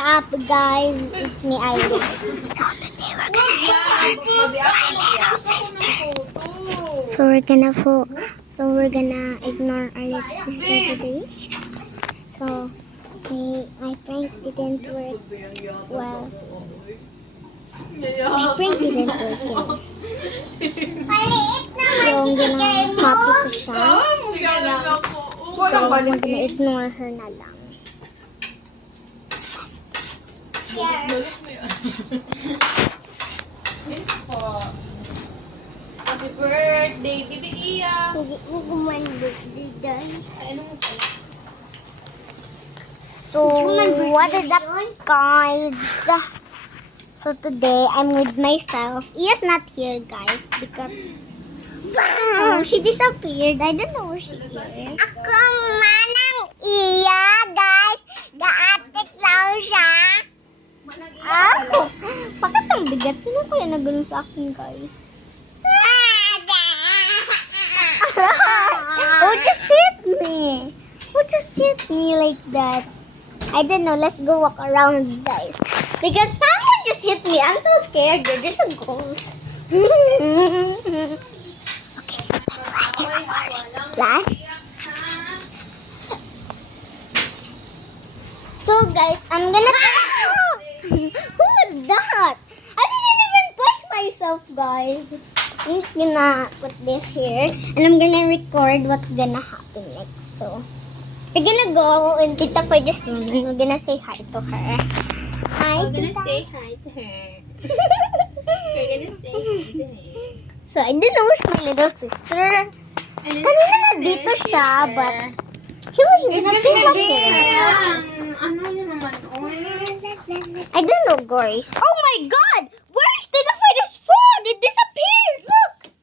up, guys? It's me, Ivy. So today we're gonna ignore our little sister today. So my prank didn't work well. My prank didn't work yet. So I'm gonna copy ko siya. So I'm gonna ignore her na lang. Happy birthday, Bibi Iya! Hindi mo gumawa ng birthday, guys. Ano mo pala? So, what is up, guys? So, today, I'm with myself. Iya's not here, guys, because she disappeared. I don't know where she is. Ako manang Iya, guys. Gaatik lang siya. Bakit ang bigat? Sino kaya nagulong sa akin, guys? Oh, just hit me. Who just hit me like that? I don't know. Let's go walk around, guys. Because someone just hit me. I'm so scared. There's a ghost. Okay. Flash. So, guys, I'm gonna... Who was that? I didn't even push myself, guys. I'm just gonna put this here. And I'm gonna record what's gonna happen next. So... we're gonna go in Tita Foy's room and we're gonna say hi to her. Hi, We're gonna Tita. say hi to her. We're gonna say hi to her. So, I don't know where's my little sister. Kanina na dito siya, but she was Excuse me, here. Ano yun naman? I don't know, guys. Oh my God! Where's Tita Foy's phone? It disappeared! Look!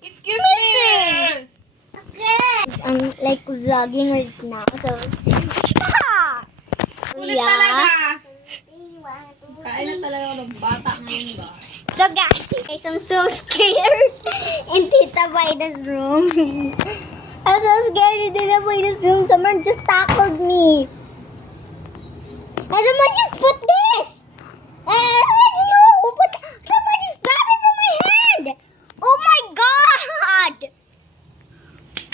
Excuse me! I'm like vlogging right now, so stop! Ulit talaga! Kain na talaga ako ng bata ngayon ba? So guys, I'm so scared in Tita Vida's room. I'm so scared in Tita Vida's room. Someone just tackled me. And someone just put this. Someone just grabbed it in my hand. Oh my God!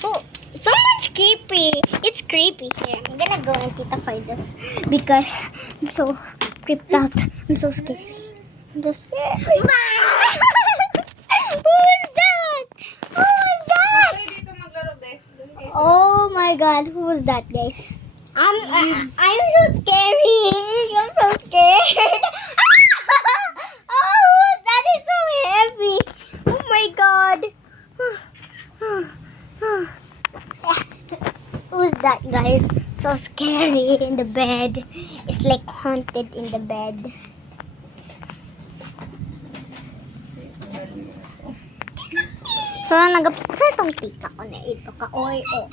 Oh, someone's creepy. It's creepy here. I'm gonna go and Tita Vida's because I'm so creeped out. I'm so scared. I'm so scared. Who was that? Who was that? Dito maglaro, be. Oh my God, who was that, guys? I'm so scary. I'm so scared. Oh, that is so heavy. Oh my God. Who's that, guys? So scary in the bed. It's like haunted in the bed. So, nag-picture tong tita ko na ito ka. Oy, oh.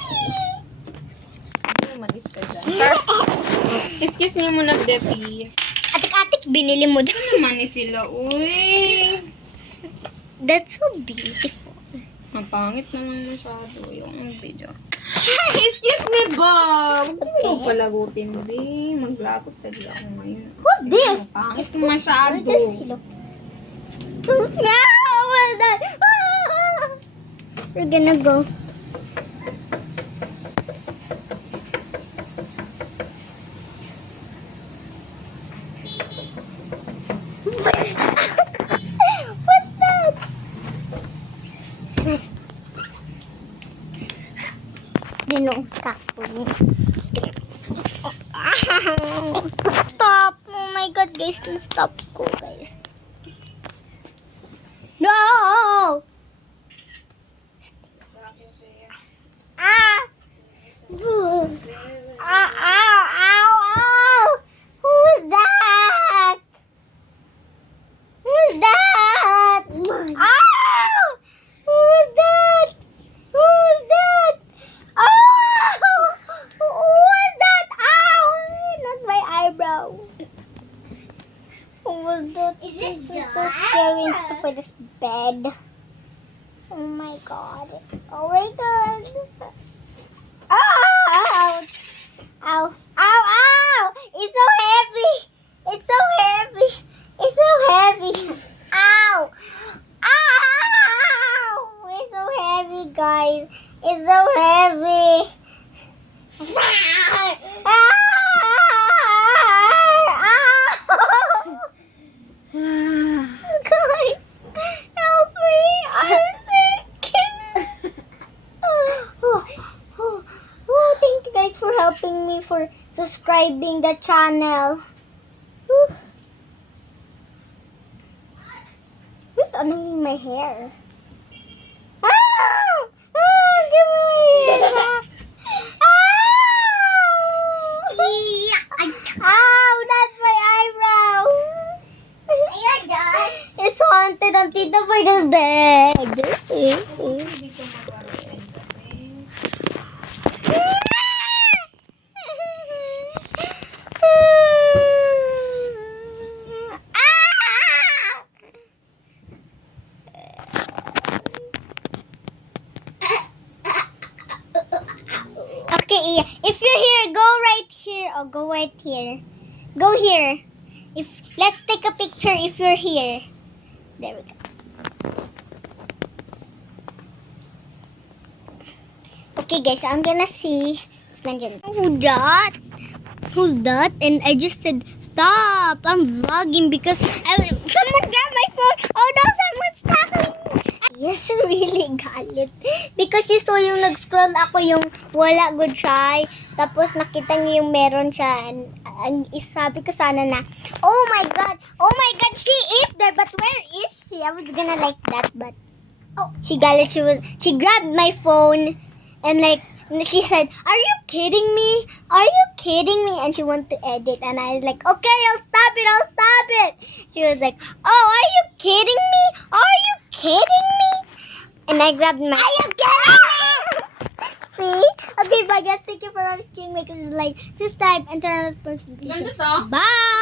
Umalis ka dyan. Excuse me muna, Debbie. Atik-atik, binili mo daw. Ano naman ni sila? Uy! That's so beautiful. Ang pangit naman masyado yung video. Excuse me, Bob! Huwag mo palagutin, be. Maglakot talaga ako ngayon. Who's this? Ang pangit mo masyado. Who's this? Who's that? What's that? Ah! We're gonna go. What's that? Dinong tapo mo. Stop! Oh my God, guys. Stop ko, guys. No! Ah! Ow, ow, ow, ow! Who's that? Who's that? Ow! Who's that? Who's that? Oh! Who's that? Ow! Not my eyebrow. Who was that? Is it so scary for this bed? Oh my God. Oh my God. Ow! Ow! Ow! Ow! It's so heavy. enjoying the channel. Whew. Who's annoying my hair? Ah! Ah, give me! Ow, that's my eyebrow. It's haunted on Tita Fidel's bed. Hindi ko mapalayan kami. Okay, Iya. If you're here, go right here. Or go right here. Go here. Let's take a picture if you're here. There we go. Okay, guys, I'm gonna see. Who's that? Who's that? And I just said, stop. I'm vlogging because someone grabbed my phone. Oh no, someone's tackling me. Yes, really galit. Because she saw yung nag-scroll ako yung wala good siya. Tapos nakita niya yung meron siya. And sabi ko sana na, oh my God, she is there. But where is she? I was gonna like that, but she galit. She grabbed my phone and she said, are you kidding me? Are you kidding me? And she wanted to edit. And I was like, okay, I'll stop it. She was like, oh, are you kidding me? Are you kidding me? And I grabbed my... Are you kidding me? See? Okay, bye guys. Thank you for watching. Make sure to like, subscribe, and turn on notifications. Ganda to. Bye!